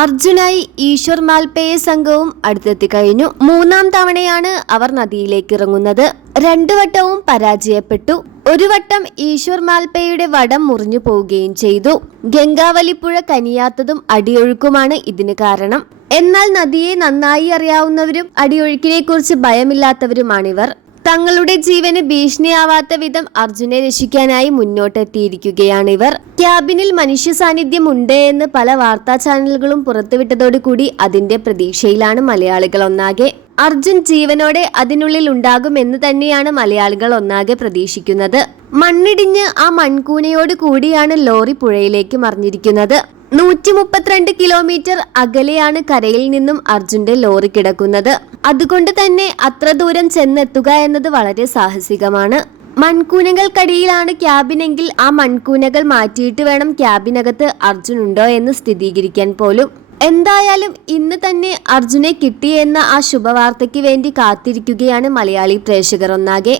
അർജുനായി ഈശ്വർ മാൽപേയെ സംഘവും അടുത്തെത്തി കഴിഞ്ഞു. 3ാം തവണയാണ് അവർ നദിയിലേക്ക് ഇറങ്ങുന്നത്. 2 വട്ടവും പരാജയപ്പെട്ടു. ഒരു വട്ടം ഈശ്വർ മാൽപേയുടെ വടം മുറിഞ്ഞു പോവുകയും ചെയ്തു. ഗംഗാവലിപ്പുഴ കനിയാത്തതും അടിയൊഴുക്കുമാണ് ഇതിന് കാരണം. എന്നാൽ നദിയെ നന്നായി അറിയാവുന്നവരും അടിയൊഴുക്കിനെ കുറിച്ച് ഭയമില്ലാത്തവരുമാണിവർ. തങ്ങളുടെ ജീവന് ഭീഷണിയാവാത്ത വിധം അർജുനെ രക്ഷിക്കാനായി മുന്നോട്ടെത്തിയിരിക്കുകയാണിവർ. ക്യാബിനിൽ മനുഷ്യ സാന്നിധ്യം ഉണ്ട് എന്ന് പല വാർത്താ ചാനലുകളും പുറത്തുവിട്ടതോടുകൂടി അതിന്റെ പ്രതീക്ഷയിലാണ് മലയാളികൾ ഒന്നാകെ. അർജുൻ ജീവനോടെ അതിനുള്ളിൽ ഉണ്ടാകുമെന്ന് തന്നെയാണ് മലയാളികൾ ഒന്നാകെ പ്രതീക്ഷിക്കുന്നത്. മണ്ണിടിഞ്ഞ് ആ മൺകൂനയോട് കൂടിയാണ് ലോറി പുഴയിലേക്ക് മറിഞ്ഞിരിക്കുന്നത്. 132 കിലോമീറ്റർ അകലെയാണ് കരയിൽ നിന്നും അർജുന്റെ ലോറി കിടക്കുന്നത്. അതുകൊണ്ട് തന്നെ അത്ര ദൂരം ചെന്നെത്തുക എന്നത് വളരെ സാഹസികമാണ്. മൺകൂനകൾക്കടിയിലാണ് ക്യാബിനെങ്കിൽ ആ മൺകൂനകൾ മാറ്റിയിട്ട് വേണം ക്യാബിനകത്ത് അർജുൻ ഉണ്ടോ എന്ന് സ്ഥിരീകരിക്കാൻ പോലും. എന്തായാലും ഇന്ന് തന്നെ അർജുനെ കിട്ടിയെന്ന ആ ശുഭവാർത്തയ്ക്ക് വേണ്ടി കാത്തിരിക്കുകയാണ് മലയാളി പ്രേക്ഷകർ ഒന്നാകെ.